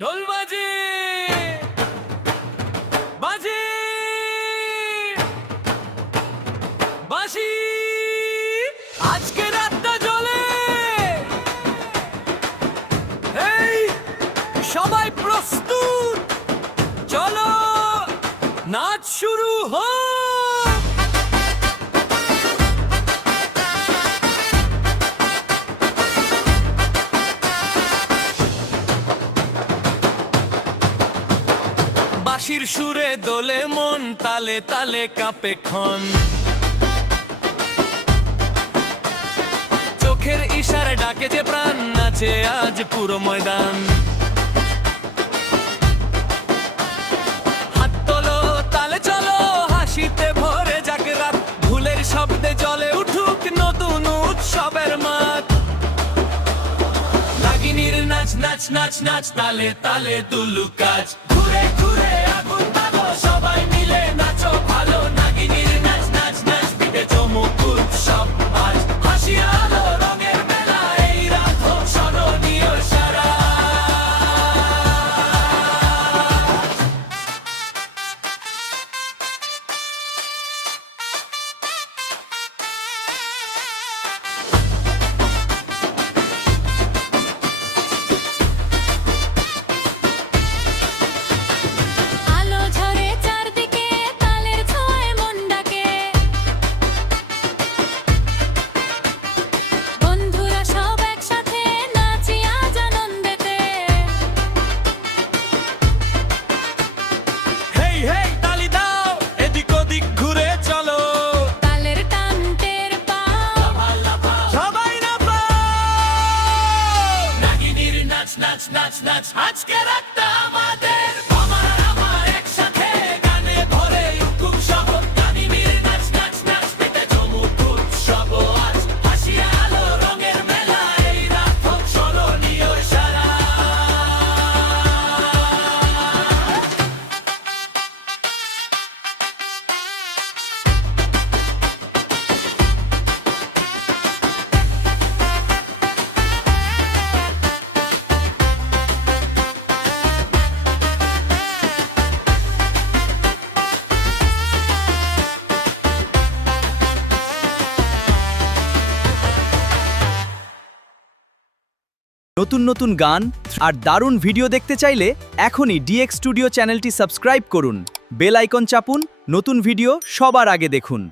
ঢোল বাজে বাজে বাঁশি আজকে রাতটা জ্বলে এই সবাই প্রস্তুত চলো নাচ শুরু হোক বাঁশির সুরে দোলে মন তালে তালে কাঁপে ক্ষণ চোখের ইশারে ডাকে যে প্রাণ নাচে আজ পুরো ময়দান হাত তোলো তালে চলো হাসিতে ভরে যাক রাত ভুলের শব্দে জ্বলে উঠুক নতুন উৎসবের মাঠ নাগিনীর নাচ নাচ নাচ নাচ তালে তালে দুলু কাজ ঘুরে ঘুরে আগুন দাও সবাই মিলে নাচো ভালো নাগিনীর নাচ নাচ নাচ পিঠে চমক উৎসব আজ হাসি আলো রঙের মেলা এই রাত হোক স্মরণীয় সারা আলো ঝরে চারদিকে তালের ছোঁয়ায় মন ডাকে বন্ধুরা সব একসাথে নাচি আজ আনন্দেতে হেই হেই তালি দাও এদিক ওদিক ঘুরে চলো তালের টান টের পাও সবাই নাচো নাগিনীর নাচ নাচ নাচ নাচ আজকে রাতটা আমাদের আমার একসাথে গানে ভরে উঠুক শহর নাগিনীর নাচ নাচ নাচ পিঠে চমক উৎসব আজ হাসি আলো রঙের মেলা এই রাত হোক স্মরণীয় সারা নতুন নতুন গান আর দারুণ ভিডিও দেখতে চাইলে এখনই ডিএক্স স্টুডিও চ্যানেলটি সাবস্ক্রাইব করুন বেল আইকন চাপুন নতুন ভিডিও সবার আগে দেখুন।